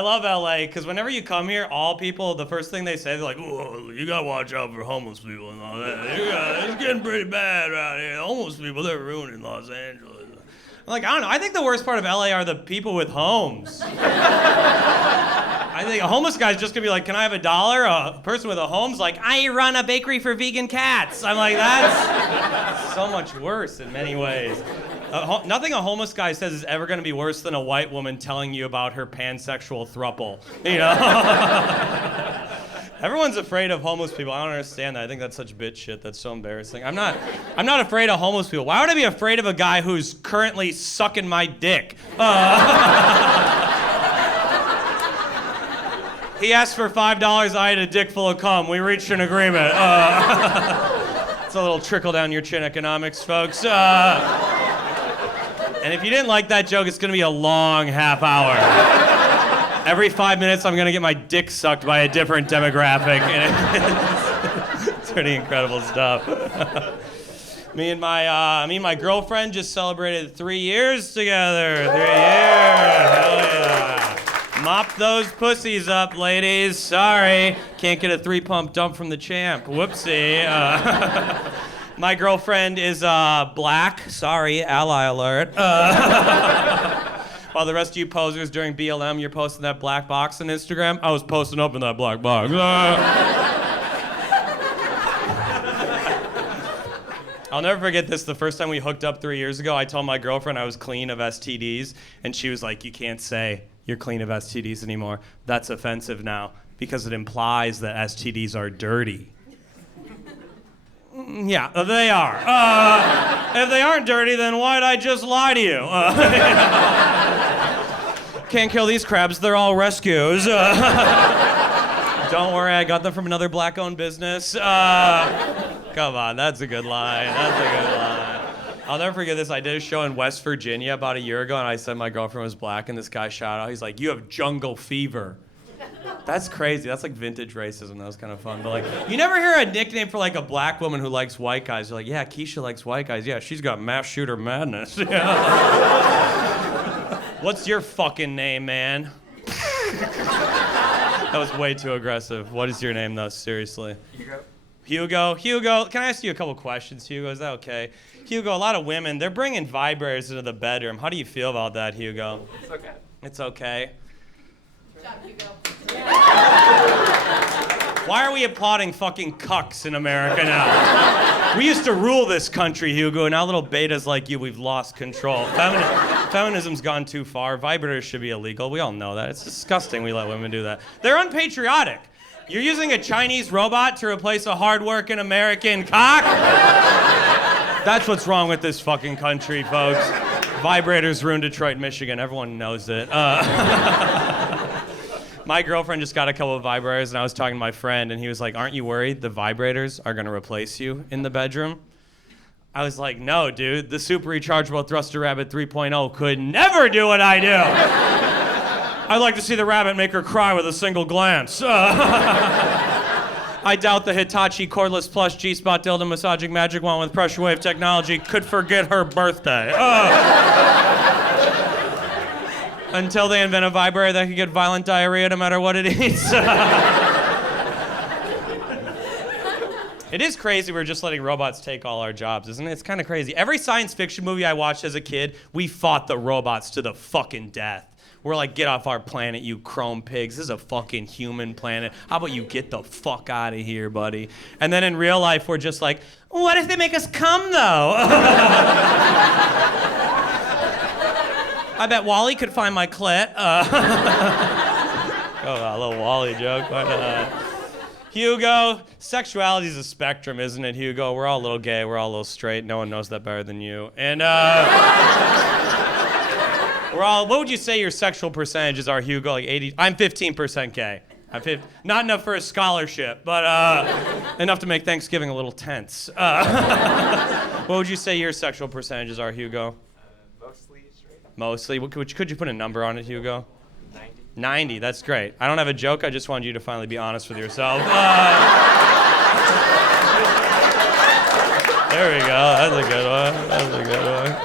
I love LA because whenever you come here, all people, the first thing they say, they're like, "Whoa, you gotta watch out for homeless people and all that. It's getting pretty bad around here. Homeless people, they're ruining Los Angeles." I'm like, I don't know. I think the worst part of LA are the people with homes. I think a homeless guy's just gonna be like, "Can I have $1?" A person with a home's like, "I run a bakery for vegan cats." I'm like, that's so much worse in many ways. Nothing a homeless guy says is ever gonna be worse than a white woman telling you about her pansexual throuple. You know? Everyone's afraid of homeless people. I don't understand that. I think that's such bitch shit. That's so embarrassing. I'm not afraid of homeless people. Why would I be afraid of a guy who's currently sucking my dick? He asked for $5. I had a dick full of cum. We reached an agreement. It's a little trickle down your chin economics, folks. And if you didn't like that joke, it's gonna be a long half hour. Every 5 minutes, I'm gonna get my dick sucked by a different demographic. And it's pretty incredible stuff. Me and my girlfriend just celebrated 3 years together. 3 years. Hell yeah. Mop those pussies up, ladies. Sorry, can't get a 3-pump dump from the champ. Whoopsie. My girlfriend is black. Sorry, ally alert. While the rest of you posers during BLM, you're posting that black box on Instagram, I was posting up in that black box. I'll never forget this. The first time we hooked up 3 years ago, I told my girlfriend I was clean of STDs, and she was like, "You can't say you're clean of STDs anymore. That's offensive now, because it implies that STDs are dirty." Yeah, they are. If they aren't dirty, then why'd I just lie to you? Can't kill these crabs, they're all rescues. Don't worry, I got them from another black-owned business. Come on, that's a good line. That's a good line. I'll never forget this. I did a show in West Virginia about a year ago, and I said my girlfriend was black, and this guy shouted out, he's like, "You have jungle fever." That's crazy. That's like vintage racism. That was kind of fun. But like, you never hear a nickname for like a black woman who likes white guys. You're like, "Yeah, Keisha likes white guys. Yeah, she's got mass shooter madness." Yeah. What's your fucking name, man? That was way too aggressive. What is your name, though? Seriously. Hugo. Hugo, can I ask you a couple questions, Hugo? Is that okay? Hugo, a lot of women, they're bringing vibrators into the bedroom. How do you feel about that, Hugo? It's okay. It's okay. Good job, Hugo. Why are we applauding fucking cucks in America now? We used to rule this country, Hugo, and now little betas like you, we've lost control. Feminism's gone too far. Vibrators should be illegal. We all know that. It's disgusting we let women do that. They're unpatriotic. You're using a Chinese robot to replace a hard-working American cock? That's what's wrong with this fucking country, folks. Vibrators ruined Detroit, Michigan. Everyone knows it. My girlfriend just got a couple of vibrators, and I was talking to my friend, and he was like, "Aren't you worried the vibrators are going to replace you in the bedroom?" I was like, "No, dude. The Super Rechargeable Thruster Rabbit 3.0 could never do what I do. I'd like to see the rabbit make her cry with a single glance." I doubt the Hitachi cordless plush G-spot dildo massaging magic wand with pressure wave technology could forget her birthday. Until they invent a vibrator that can get violent diarrhea no matter what it eats. It is crazy we're just letting robots take all our jobs, isn't it? It's kind of crazy. Every science fiction movie I watched as a kid, we fought the robots to the fucking death. We're like, "Get off our planet, you chrome pigs. This is a fucking human planet. How about you get the fuck out of here, buddy?" And then in real life, we're just like, "What if they make us come, though?" I bet Wally could find my clit. Oh, a little Wally joke. But, Hugo, sexuality is a spectrum, isn't it, Hugo? We're all a little gay. We're all a little straight. No one knows that better than you. And what would you say your sexual percentages are, Hugo? Like 80? I'm 15% gay. Not enough for a scholarship, but enough to make Thanksgiving a little tense. What would you say your sexual percentages are, Hugo? Mostly straight. Mostly? Could you put a number on it, Hugo? 90. 90, that's great. I don't have a joke, I just wanted you to finally be honest with yourself. There we go, that's a good one. That's a good one.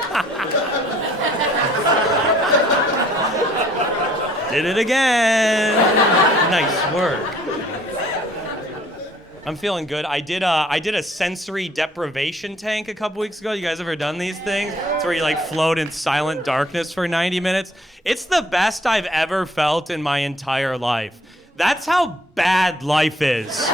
Did it again. Nice work. I'm feeling good. I did a sensory deprivation tank a couple weeks ago. You guys ever done these things? It's where you like float in silent darkness for 90 minutes. It's the best I've ever felt in my entire life. That's how bad life is.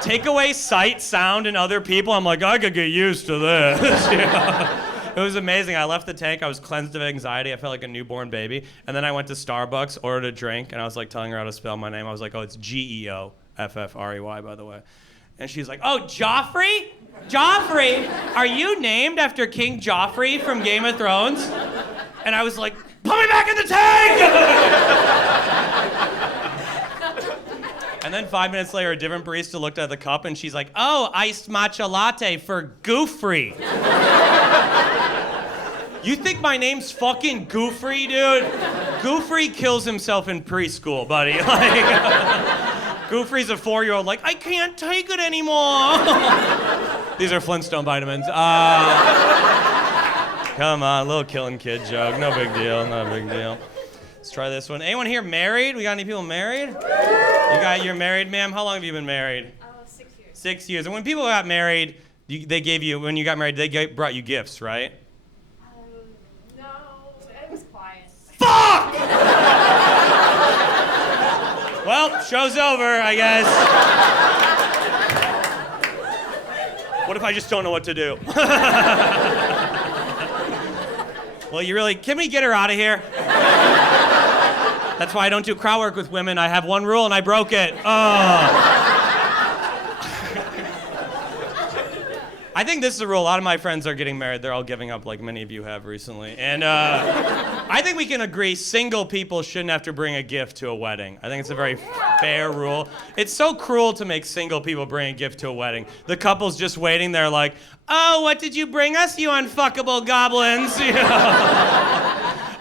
Take away sight, sound, and other people. I'm like, I could get used to this. You know? It was amazing. I left the tank. I was cleansed of anxiety. I felt like a newborn baby. And then I went to Starbucks, ordered a drink, and I was like telling her how to spell my name. I was like, oh, it's Geoffrey, by the way. And she's like, oh, Joffrey? Joffrey? Are you named after King Joffrey from Game of Thrones? And I was like, put me back in the tank! And then 5 minutes later, a different barista looked at the cup and she's like, oh, iced matcha latte for Geoffrey. You think my name's fucking Geoffrey, dude? Geoffrey kills himself in preschool, buddy. Like, Geoffrey's a 4-year-old, like, I can't take it anymore. These are Flintstone vitamins. Come on, little killing kid joke. No big deal, no big deal. Let's try this one. Anyone here married? We got any people married? You're married, ma'am? How long have you been married? 6 years. 6 years. And when people got married, when you got married, they brought you gifts, right? No, it was quiet. Fuck! Well, show's over, I guess. What if I just don't know what to do? Well, can we get her out of here? That's why I don't do crowd work with women. I have one rule and I broke it. I think this is a rule. A lot of my friends are getting married. They're all giving up like many of you have recently. And I think we can agree single people shouldn't have to bring a gift to a wedding. I think it's a very fair rule. It's so cruel to make single people bring a gift to a wedding. The couple's just waiting there like, oh, what did you bring us, you unfuckable goblins? You know?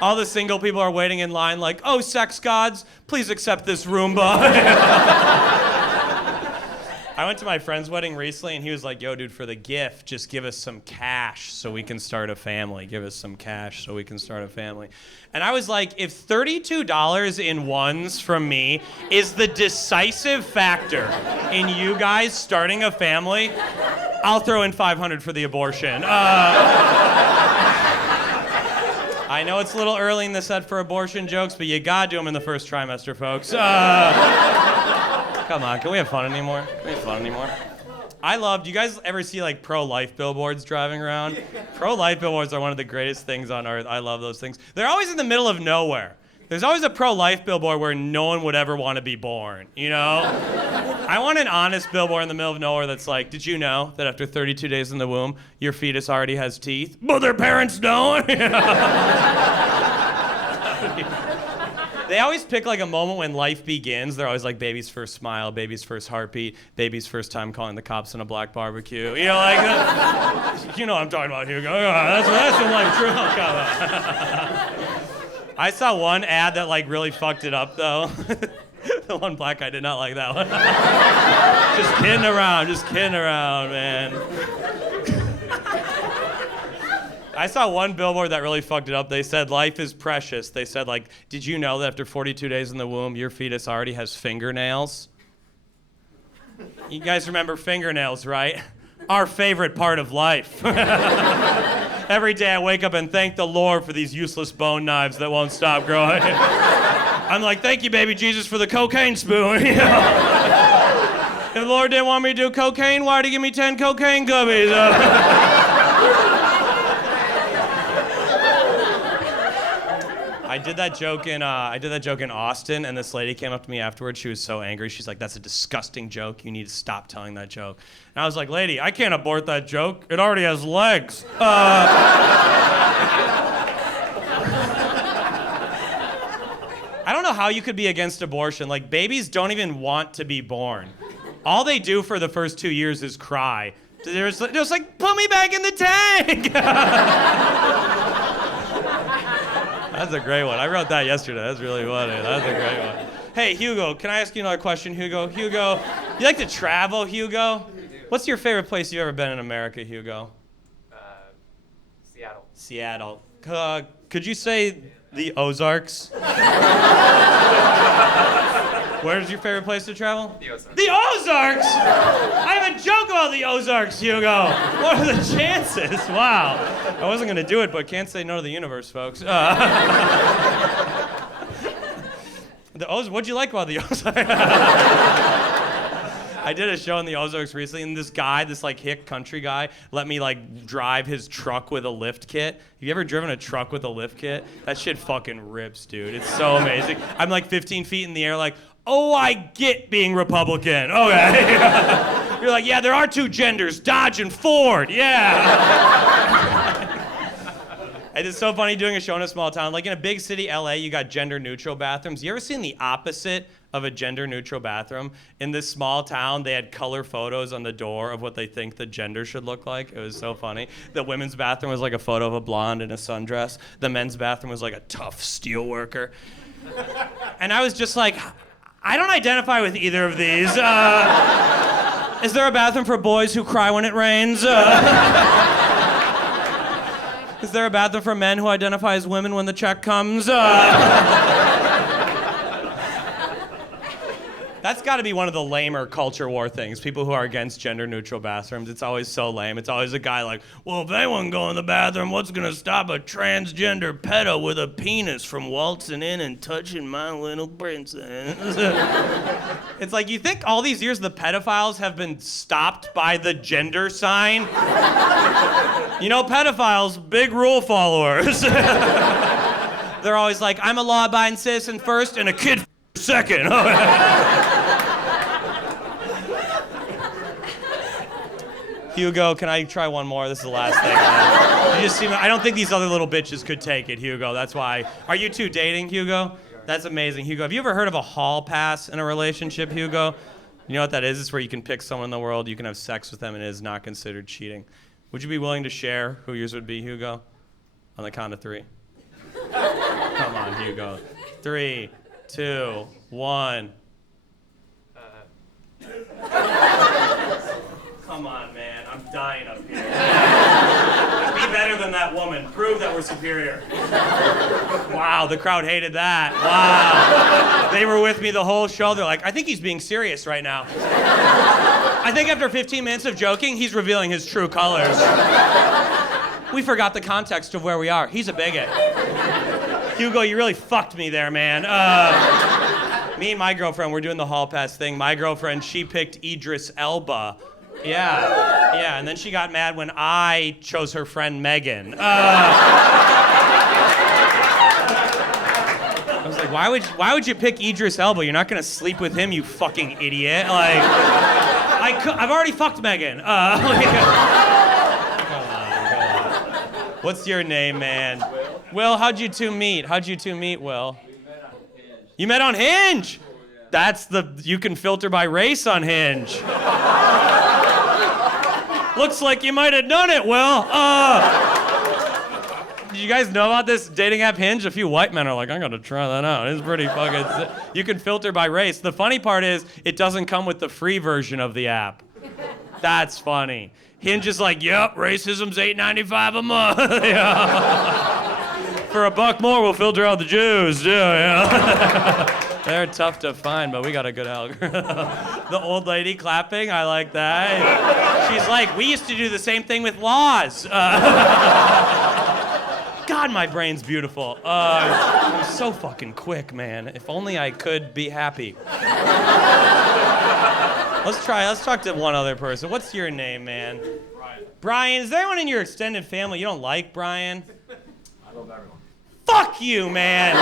All the single people are waiting in line like, oh, sex gods, please accept this Roomba. I went to my friend's wedding recently, and he was like, yo, dude, for the gift, just give us some cash so we can start a family. Give us some cash so we can start a family. And I was like, if $32 in ones from me is the decisive factor in you guys starting a family, I'll throw in $500 for the abortion. I know it's a little early in the set for abortion jokes, but you gotta do them in the first trimester, folks. Come on, can we have fun anymore? Can we have fun anymore? Do you guys ever see like pro-life billboards driving around? Pro-life billboards are one of the greatest things on earth. I love those things. They're always in the middle of nowhere. There's always a pro-life billboard where no one would ever want to be born, you know? I want an honest billboard in the middle of nowhere that's like, did you know that after 32 days in the womb, your fetus already has teeth? But their parents don't? They always pick like a moment when life begins. They're always like baby's first smile, baby's first heartbeat, baby's first time calling the cops on a black barbecue. You know, like that. You know what I'm talking about, Hugo. That's some life true. I saw one ad that like really fucked it up though. The one black guy did not like that one. Just kidding around, man. I saw one billboard that really fucked it up. They said, life is precious. They said, like, did you know that after 42 days in the womb, your fetus already has fingernails? You guys remember fingernails, right? Our favorite part of life. Every day I wake up and thank the Lord for these useless bone knives that won't stop growing. I'm like, thank you, baby Jesus, for the cocaine spoon. You know? If the Lord didn't want me to do cocaine, why'd he give me 10 cocaine gummies? I did that joke in Austin, and this lady came up to me afterwards. She was so angry. She's like, that's a disgusting joke. You need to stop telling that joke. And I was like, lady, I can't abort that joke. It already has legs. I don't know how you could be against abortion. Like, babies don't even want to be born. All they do for the first 2 years is cry. They're just like, put me back in the tank. That's a great one. I wrote that yesterday. That's really funny. That's a great one. Hey, Hugo, can I ask you another question, Hugo? Hugo, you like to travel, Hugo? What's your favorite place you've ever been in America, Hugo? Seattle. Seattle. Could you say The Ozarks. Where's your favorite place to travel? The Ozarks. The Ozarks! I have a joke about the Ozarks, Hugo. What are the chances? Wow. I wasn't going to do it, but can't say no to the universe, folks. What'd you like about the Ozarks? I did a show in the Ozarks recently, and this guy, this like hick country guy, let me like drive his truck with a lift kit. Have you ever driven a truck with a lift kit? That shit fucking rips, dude. It's so amazing. I'm like 15 feet in the air like, oh, I get being Republican. Okay. You're like, yeah, there are two genders, Dodge and Ford. Yeah. And it's so funny doing a show in a small town. Like in a big city, LA, you got gender-neutral bathrooms. You ever seen the opposite of a gender-neutral bathroom? In this small town, they had color photos on the door of what they think the gender should look like. It was so funny. The women's bathroom was like a photo of a blonde in a sundress. The men's bathroom was like a tough steel worker. And I was just like, I don't identify with either of these. Is there a bathroom for boys who cry when it rains? Is there a bathroom for men who identify as women when the check comes? That's got to be one of the lamer culture war things. People who are against gender-neutral bathrooms. It's always so lame. It's always a guy like, well, if anyone go in the bathroom, what's going to stop a transgender pedo with a penis from waltzing in and touching my little princess? It's like, you think all these years the pedophiles have been stopped by the gender sign? You know, pedophiles, big rule followers. They're always like, I'm a law-abiding citizen first and a kid second. Hugo, can I try one more? This is the last thing. You just seem, I don't think these other little bitches could take it, Hugo. That's why. Are you two dating, Hugo? That's amazing, Hugo. Have you ever heard of a hall pass in a relationship, Hugo? You know what that is? It's where you can pick someone in the world, you can have sex with them, and it is not considered cheating. Would you be willing to share who yours would be, Hugo? On the count of 3. Come on, Hugo. 3, 2, 1. Come on, man. I'm dying up here. Be better than that woman. Prove that we're superior. Wow, the crowd hated that. Wow. They were with me the whole show. They're like, I think he's being serious right now. I think after 15 minutes of joking, he's revealing his true colors. We forgot the context of where we are. He's a bigot. Hugo, you really fucked me there, man. Me and my girlfriend, we're doing the hall pass thing. My girlfriend, she picked Idris Elba. Yeah, and then she got mad when I chose her friend Megan. I was like, why would you pick Idris Elba? You're not gonna sleep with him, you fucking idiot. Like, I've already fucked Megan. Come on. What's your name, man? Will, how'd you two meet? Will? We met on Hinge. You met on Hinge? That's you can filter by race on Hinge. Looks like you might have done it, Will. Did you guys know about this dating app Hinge? A few white men are like, I'm gonna try that out. It's pretty fucking, you can filter by race. The funny part is, it doesn't come with the free version of the app. That's funny. Hinge is like, yep, racism's $8.95 a month. For $1 more, we'll filter out the Jews, too. They're tough to find, but we got a good algorithm. The old lady clapping, I like that. She's like, we used to do the same thing with laws. God, my brain's beautiful. I'm so fucking quick, man. If only I could be happy. Let's talk to one other person. What's your name, man? Brian. Brian, is there anyone in your extended family you don't like, Brian? I love everyone. Fuck you, man.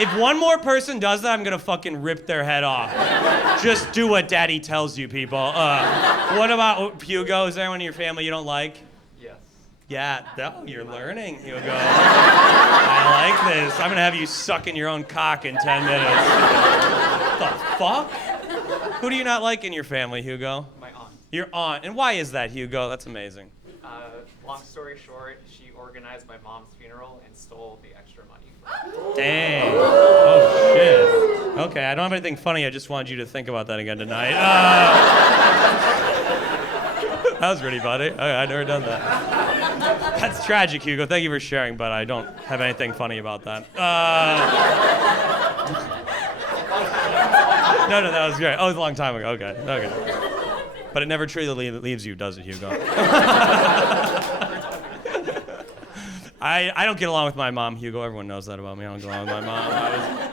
If one more person does that, I'm gonna fucking rip their head off. Just do what daddy tells you, people. What about Hugo? Is there anyone in your family you don't like? Yes. Yeah, you're learning, Hugo. I like this. I'm gonna have you sucking your own cock in 10 minutes. What the fuck? Who do you not like in your family, Hugo? My aunt. Your aunt. And why is that, Hugo? That's amazing. Long story short, she organized my mom's funeral and stole the extra money. Dang. Oh, shit. Okay, I don't have anything funny. I just wanted you to think about that again tonight. That was pretty funny. Okay, I'd never done that. That's tragic, Hugo. Thank you for sharing, but I don't have anything funny about that. No, that was great. Oh, it was a long time ago. Okay. But it never truly leaves you, does it, Hugo? I don't get along with my mom, Hugo. Everyone knows that about me. I don't get along with my mom.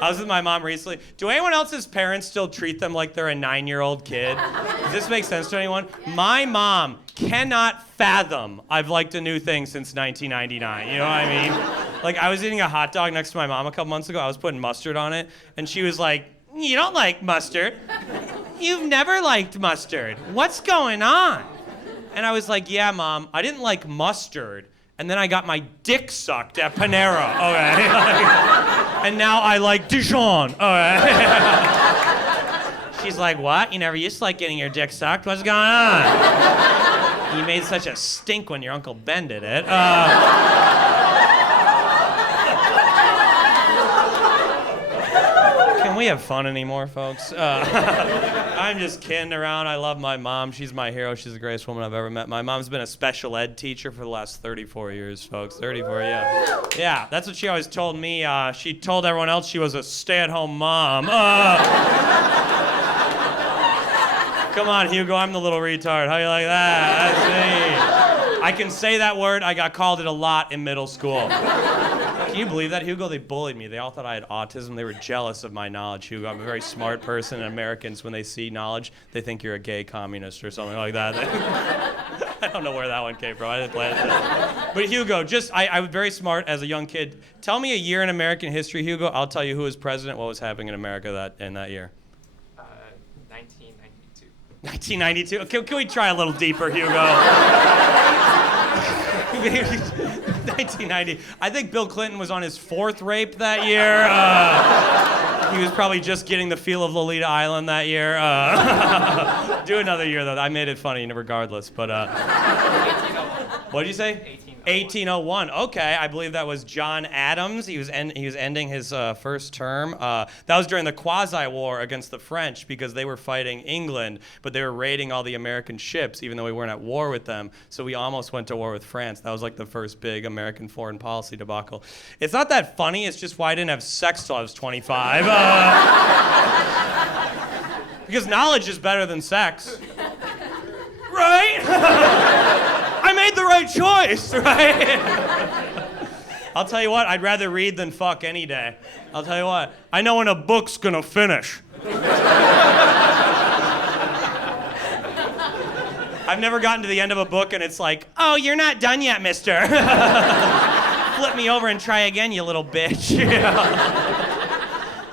I was with my mom recently. Do anyone else's parents still treat them like they're a 9-year-old kid? Does this make sense to anyone? My mom cannot fathom I've liked a new thing since 1999. You know what I mean? Like, I was eating a hot dog next to my mom a couple months ago. I was putting mustard on it, and she was like, "You don't like mustard. You've never liked mustard. What's going on?" And I was like, "Yeah, Mom, I didn't like mustard. And then I got my dick sucked at Panera, okay? And now I like Dijon, okay? She's like, "What? You never used to like getting your dick sucked? What's going on? You made such a stink when your Uncle Ben did it." Can we have fun anymore, folks? I'm just kidding around. I love my mom. She's my hero. She's the greatest woman I've ever met. My mom's been a special ed teacher for the last 34 years, folks. 34, yeah. Yeah, that's what she always told me. She told everyone else she was a stay-at-home mom. Come on, Hugo, I'm the little retard. How you like that? That's me. I can say that word. I got called it a lot in middle school. Can you believe that, Hugo? They bullied me. They all thought I had autism. They were jealous of my knowledge, Hugo. I'm a very smart person, and Americans, when they see knowledge, they think you're a gay communist or something like that. I don't know where that one came from. I didn't plan it. But Hugo, I was very smart as a young kid. Tell me a year in American history, Hugo. I'll tell you who was president, what was happening in America in that year. 1992. 1992? Can we try a little deeper, Hugo? 1990. I think Bill Clinton was on his 4th rape that year. He was probably just getting the feel of Lolita Island that year. Do another year, though. I made it funny regardless. But 1801. what did you say? 1801. Okay, I believe that was John Adams. He was ending his first term. That was during the quasi-war against the French because they were fighting England, but they were raiding all the American ships, even though we weren't at war with them. So we almost went to war with France. That was like the first big American foreign policy debacle. It's not that funny. It's just why I didn't have sex till I was 25. Because knowledge is better than sex. Right? I made the right choice, right? I'll tell you what, I'd rather read than fuck any day. I'll tell you what, I know when a book's gonna finish. I've never gotten to the end of a book and it's like, "Oh, you're not done yet, mister." Flip me over and try again, you little bitch.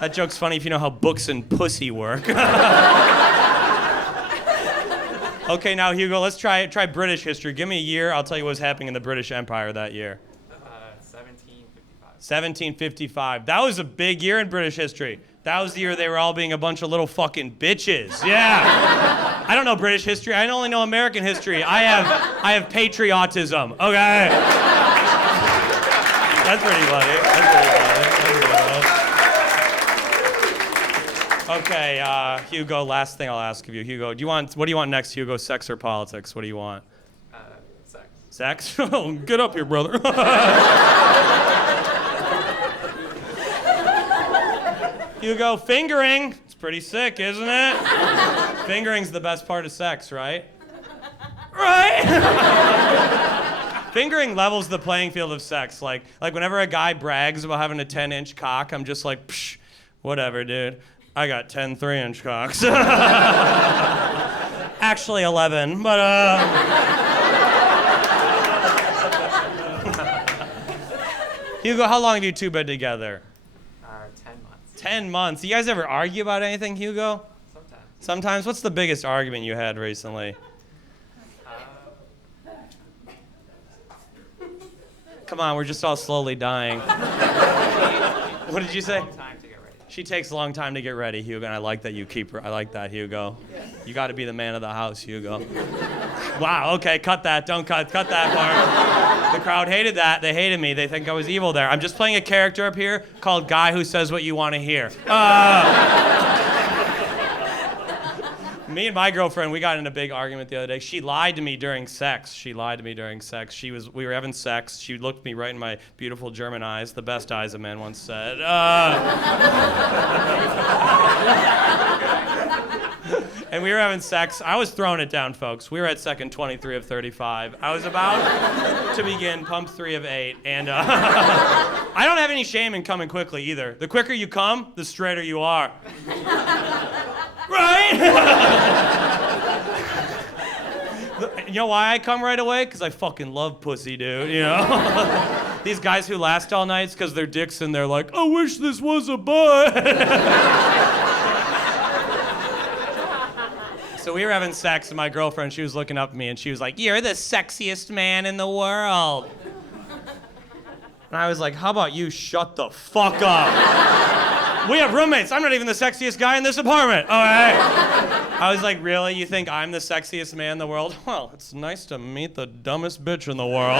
That joke's funny if you know how books and pussy work. Okay, now Hugo, let's try British history. Give me a year. I'll tell you what was happening in the British Empire that year. 1755. 1755. That was a big year in British history. That was the year they were all being a bunch of little fucking bitches. Yeah. I don't know British history. I only know American history. I have patriotism. Okay. That's pretty funny. Okay, Hugo, last thing I'll ask of you. Hugo, what do you want next, Hugo? Sex or politics? What do you want? Sex. Sex? Oh, get up here, brother. Hugo, fingering. It's pretty sick, isn't it? Fingering's the best part of sex, right? Right? Fingering levels the playing field of sex. Like whenever a guy brags about having a 10-inch cock, I'm just like, psh, whatever, dude. I got 10 3-inch cocks. Actually 11, but Hugo, how long have you two been together? 10 months. 10 months. You guys ever argue about anything, Hugo? Sometimes. Sometimes? What's the biggest argument you had recently? Come on, we're just all slowly dying. What did you say? Long time to get ready. She takes a long time to get ready, Hugo, and I like that you keep her. I like that, Hugo. You got to be the man of the house, Hugo. Wow, okay, cut that. Don't cut that part. The crowd hated that. They hated me. They think I was evil there. I'm just playing a character up here called Guy Who Says What You Want to Hear. Me and my girlfriend, we got in a big argument the other day. She lied to me during sex. We were having sex. She looked me right in my beautiful German eyes, the best eyes, a man once said. And we were having sex. I was throwing it down, folks. We were at second 23 of 35. I was about to begin pump 3 of 8. And I don't have any shame in coming quickly either. The quicker you come, the straighter you are. Right? You know why I come right away? Because I fucking love pussy, dude, you know? These guys who last all nights because their dick's in there like, I wish this was a butt. So we were having sex, and my girlfriend, she was looking up at me, and she was like, you're the sexiest man in the world. And I was like, how about you shut the fuck up? We have roommates. I'm not even the sexiest guy in this apartment. All right. I was like, really? You think I'm the sexiest man in the world? Well, it's nice to meet the dumbest bitch in the world.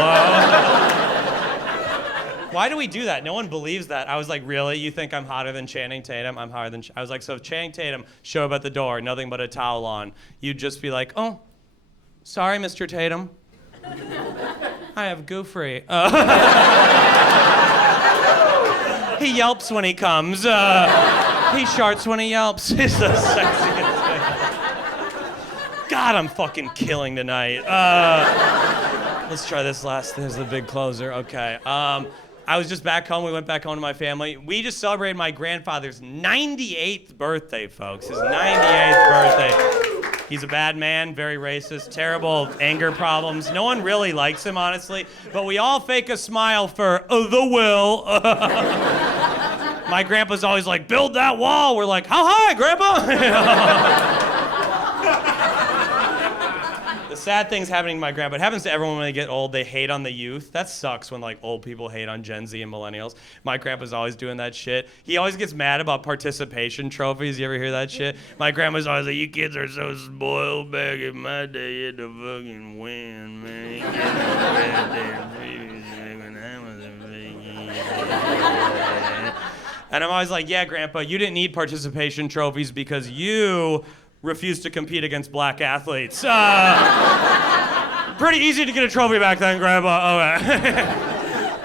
Why do we do that? No one believes that. I was like, really? You think I'm hotter than Channing Tatum? I'm hotter than... I was like, so if Channing Tatum showed up at the door, nothing but a towel on, you'd just be like, oh, sorry, Mr. Tatum. I have Geoffrey. He yelps when he comes. He sharts when he yelps. He's the sexiest thing. God, I'm fucking killing tonight. Let's try this last. There's the big closer. Okay. I was just back home. We went back home to my family. We just celebrated my grandfather's 98th birthday, folks. His 98th birthday. He's a bad man, very racist, terrible anger problems. No one really likes him, honestly. But we all fake a smile for the will. My grandpa's always like, build that wall. We're like, how high, Grandpa? The sad thing's happening to my grandpa. It happens to everyone when they get old. They hate on the youth. That sucks when like old people hate on Gen Z and millennials. My grandpa's always doing that shit. He always gets mad about participation trophies. You ever hear that shit? My grandma's always like, you kids are so spoiled. Back in my day, you had to fucking win, man. You get when I was a baby. And I'm always like, yeah, Grandpa, you didn't need participation trophies because you refused to compete against black athletes. Pretty easy to get a trophy back then, Grandpa. Okay.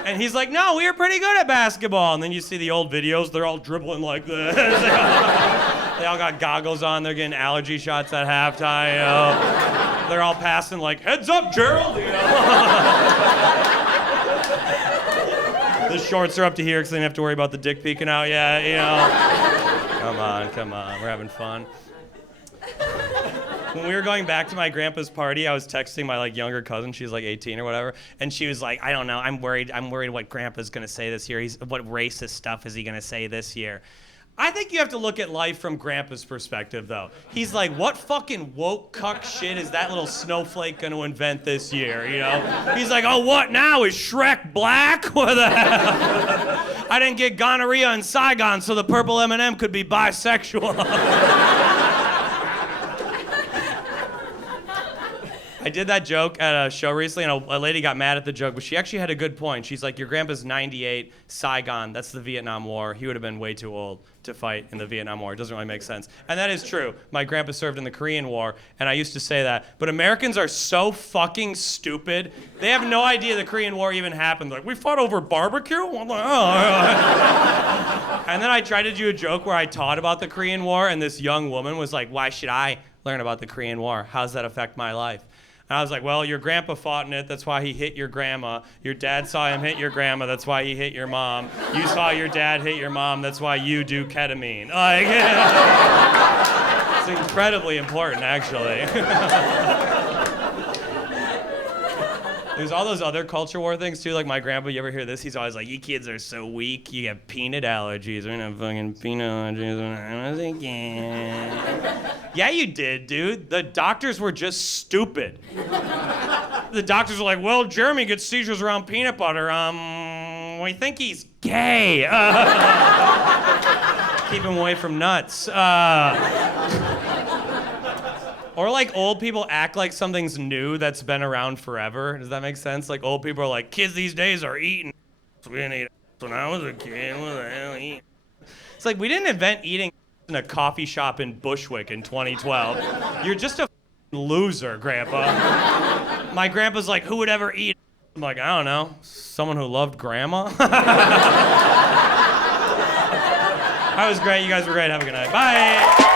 And he's like, no, we were pretty good at basketball. And then you see the old videos, they're all dribbling like this. They all got goggles on, they're getting allergy shots at halftime, you know. They're all passing like, heads up, Gerald, you know. The shorts are up to here because they didn't have to worry about the dick peeking out yet, you know. Come on, we're having fun. When we were going back to my grandpa's party, I was texting my like younger cousin. She's like 18 or whatever, and she was like, "I don't know. I'm worried what Grandpa's gonna say this year. What racist stuff is he gonna say this year?" I think you have to look at life from Grandpa's perspective, though. He's like, "What fucking woke cuck shit is that little snowflake gonna invent this year?" You know? He's like, "Oh, what now? Is Shrek black? What the hell? I didn't get gonorrhea in Saigon, so the purple M&M could be bisexual." I did that joke at a show recently, and a lady got mad at the joke, but she actually had a good point. She's like, your grandpa's 98, Saigon, that's the Vietnam War. He would have been way too old to fight in the Vietnam War. It doesn't really make sense. And that is true. My grandpa served in the Korean War, and I used to say that. But Americans are so fucking stupid. They have no idea the Korean War even happened. They're like, we fought over barbecue? I'm like, oh. And then I tried to do a joke where I taught about the Korean War, and this young woman was like, why should I learn about the Korean War? How does that affect my life? And I was like, well, your grandpa fought in it, that's why he hit your grandma. Your dad saw him hit your grandma, that's why he hit your mom. You saw your dad hit your mom, that's why you do ketamine. Like, it's incredibly important, actually. There's all those other culture war things, too. Like my grandpa, you ever hear this? He's always like, you kids are so weak, you have peanut allergies. We're gonna fucking peanut allergies when I was a kid. Yeah, you did, dude. The doctors were just stupid. The doctors were like, well, Jeremy gets seizures around peanut butter. We think he's gay. Keep him away from nuts. Or like old people act like something's new that's been around forever. Does that make sense? Like old people are like, kids these days are eating. We didn't eat when I was a kid. What the hell eat? It's like we didn't invent eating in a coffee shop in Bushwick in 2012. You're just a loser, Grandpa. My grandpa's like, who would ever eat? I'm like, I don't know, someone who loved grandma? That was great. You guys were great. Have a good night. Bye.